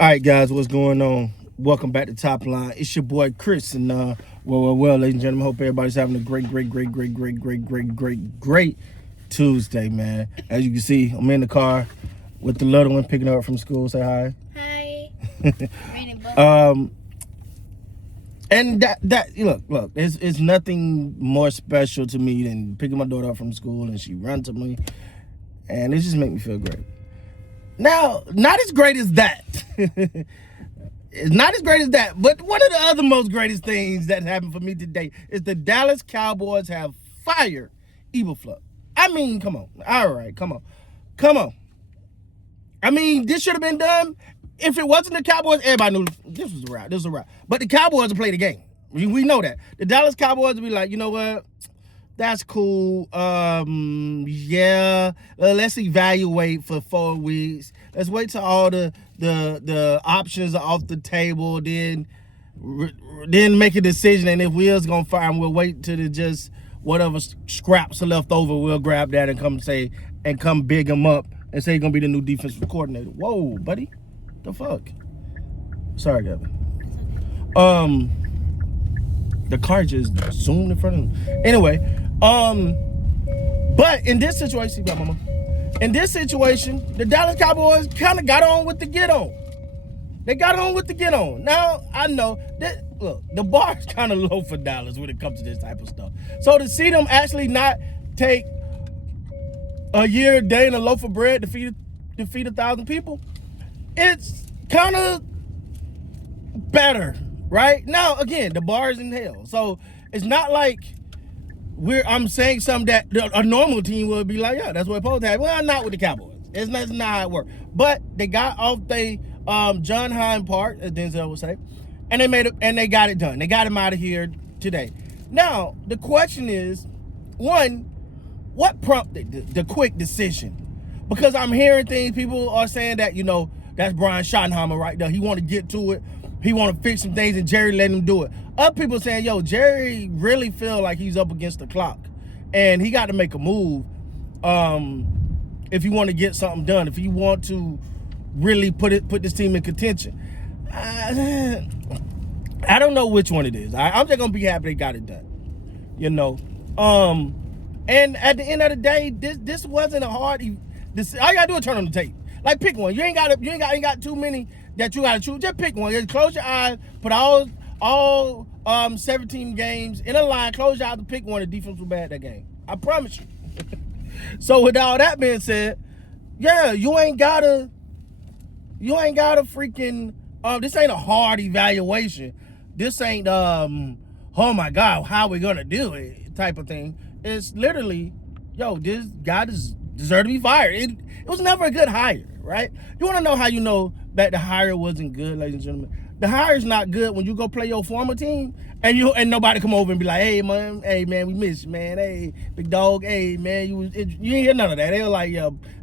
All right, guys, what's going on? Welcome back to Top Line. It's your boy Chris, and ladies and gentlemen, hope everybody's having a great Tuesday, man. As you can see, I'm in the car with the little one picking her up from school. Say hi. Hi. And that look, it's nothing more special to me than picking my daughter up from school and she run to me, and it just make me feel great. Now, not as great as that. It's not as great as that, but one of the other most greatest things that happened for me today is the Dallas Cowboys have fired Eberflus. I mean, come on. All right, come on. I mean, this should have been done. If it wasn't the Cowboys, everybody knew this was a wrap. But the Cowboys would play the game. We know that. The Dallas Cowboys would be like, you know what? That's cool. Let's evaluate for 4 weeks. Let's wait till all the options are off the table. Then make a decision. And if we're gonna fire him, we'll wait till the just whatever scraps are left over. We'll grab that and come big him up and say he's gonna be the new defensive coordinator. Whoa, buddy, the fuck. Sorry, Gavin. The car just zoomed in front of him. Anyway, but in this situation, the Dallas Cowboys kind of got on with the get on. They got on with the get on. Now, I know that, look, the bar is kind of low for Dallas when it comes to this type of stuff. So to see them actually not take a year, a day, and a loaf of bread to feed 1,000 people, it's kind of better. Right? Now, again, the bar is in hell. So it's not like I'm saying something that a normal team would be like, yeah, that's what it's supposed to happen. Well, not with the Cowboys. It's not how it works. But they got off the John Hine part, as Denzel would say, and they got it done. They got him out of here today. Now, the question is, one, what prompted the quick decision? Because I'm hearing things, people are saying that, that's Brian Schottenheimer right there. He want to get to it. He want to fix some things, and Jerry let him do it. Other people saying, Jerry really feel like he's up against the clock, and he got to make a move if you want to get something done, if you want to really put this team in contention. I don't know which one it is. I'm just going to be happy they got it done, And at the end of the day, this wasn't a hard. All you got to do is turn on the tape. Like, pick one. You ain't got too many that you gotta choose. Just pick one. Just close your eyes, put all 17 games in a line, close your eyes and pick one. The defense was bad that game. I promise you. So with all that being said, yeah, you ain't gotta freaking this ain't a hard evaluation. This ain't oh my God, how we gonna do it type of thing. It's literally, this guy deserved to be fired. It was never a good hire, right? You wanna know how you know that the hire wasn't good, ladies and gentlemen? The hire is not good when you go play your former team and nobody come over and be like, hey man, we miss you, man. Hey, big dog, hey man, you ain't hear none of that. They were like,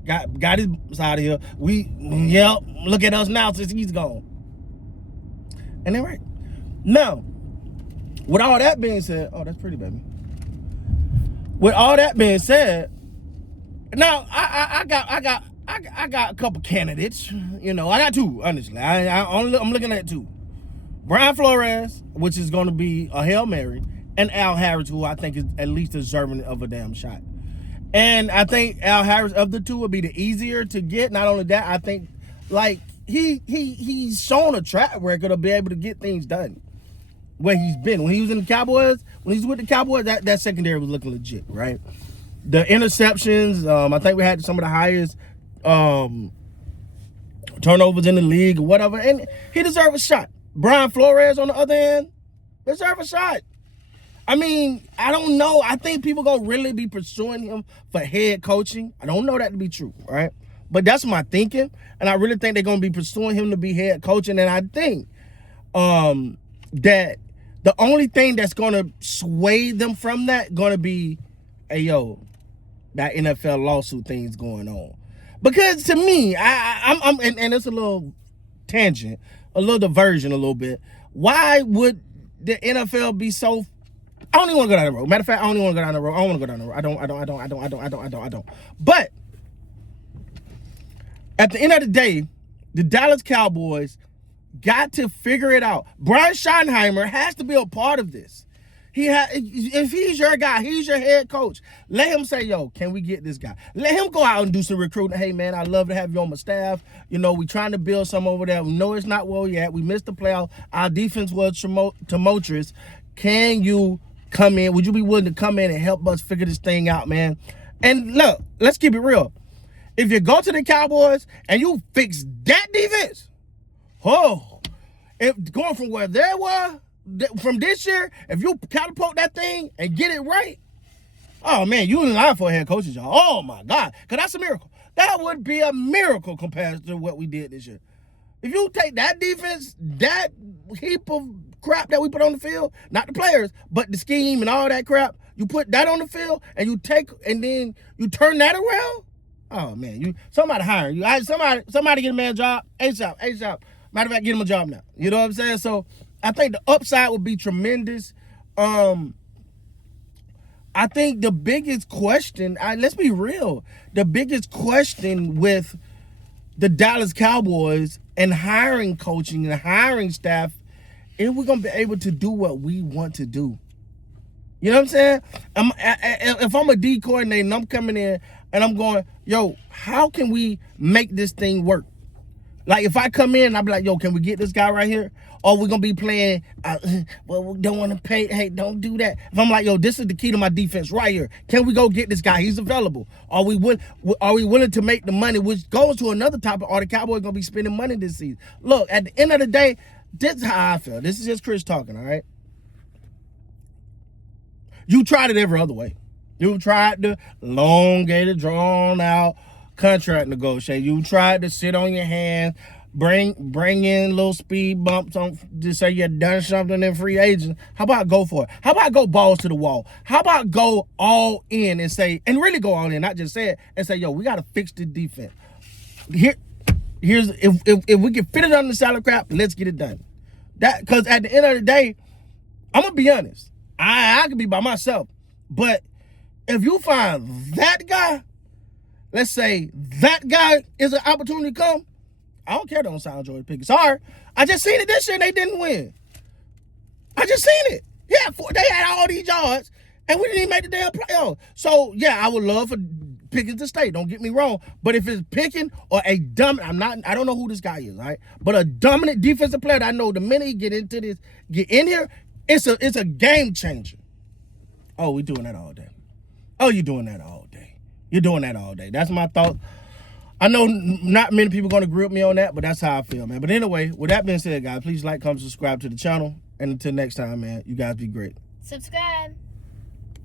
got his out of here. Look at us now since he's gone. And they're right. Now, with all that being said, oh, that's pretty, baby. With all that being said, now I got a couple candidates. I got two, honestly. I'm looking at two. Brian Flores, which is going to be a Hail Mary, and Al Harris, who I think is at least deserving of a damn shot. And I think Al Harris, of the two, would be the easier to get. Not only that, I think, like, he's shown a track record of being able to get things done where he's been. When he was with the Cowboys, that secondary was looking legit, right? The interceptions, I think we had some of the highest turnovers in the league or whatever, and he deserved a shot. Brian Flores, on the other hand, deserve a shot. I mean, I don't know. I think people gonna really be pursuing him for head coaching. I don't know that to be true, right? But that's my thinking, and I really think they're gonna be pursuing him to be head coaching. And I think that the only thing that's gonna sway them from that gonna be, that NFL lawsuit thing's going on. Because to me, I'm and it's a little tangent, a little diversion, a little bit. Why would the NFL be so? I don't even want to go down the road. Matter of fact, I don't even want to go down the road. I don't want to go down the road. I don't. But at the end of the day, the Dallas Cowboys got to figure it out. Brian Schottenheimer has to be a part of this. If he's your guy, he's your head coach. Let him say, yo, can we get this guy? Let him go out and do some recruiting. Hey, man, I'd love to have you on my staff. You know, we trying to build some over there. We know it's not well yet. We missed the playoff. Our defense was tumultuous. Can you come in? Would you be willing to come in and help us figure this thing out, man? And look, let's keep it real. If you go to the Cowboys and you fix that defense, if going from where they were, from this year, if you catapult that thing and get it right, oh man, you in line for a head coach's job. Oh my God, because that's a miracle. That would be a miracle compared to what we did this year. If you take that defense, that heap of crap that we put on the field, not the players, but the scheme and all that crap, you put that on the field and then you turn that around. Oh man, somebody hire you. Somebody get a man a job ASAP. Matter of fact, get him a job now. You know what I'm saying? So I think the upside would be tremendous. I think the biggest question, let's be real, the biggest question with the Dallas Cowboys and hiring coaching and hiring staff, is we're going to be able to do what we want to do. You know what I'm saying? If I'm a D coordinator and I'm coming in and I'm going, yo, how can we make this thing work? Like if I come in, I'll be like, yo, can we get this guy right here? Or we're going to be playing, well, we don't want to pay. Hey, don't do that. If I'm like, yo, this is the key to my defense right here. Can we go get this guy? He's available. Are we willing to make the money? Which goes to another topic. Are the Cowboys going to be spending money this season? Look, at the end of the day, this is how I feel. This is just Chris talking, all right? You tried it every other way. You tried the elongated, drawn out contract negotiate. You tried to sit on your hands, bring in little speed bumps on to say you done something in free agents. How about go for it? How about go balls to the wall? How about go all in and say, and really go all in, not just say it, and say, yo, we got to fix the defense. Here's if we can fit it on the salary cap, let's get it done. That because at the end of the day, I'm gonna be honest. I could be by myself, but if you find that guy, let's say that guy is an opportunity to come, I don't care. Don't sound George Pickens. Sorry, I just seen it this year and they didn't win. I just seen it. Yeah, they had all these yards and we didn't even make the damn playoffs. So yeah, I would love for Pickens to stay. Don't get me wrong, but if it's Pickens or a dominant, I don't know who this guy is, right? But a dominant defensive player that I know the minute he get in here, it's a game changer. Oh, we doing that all day. Oh, you're doing that all day. You're doing that all day. That's my thought. I know not many people going to agree with me on that, but that's how I feel, man. But anyway, with that being said, guys, please like, comment, subscribe to the channel. And until next time, man, you guys be great. Subscribe.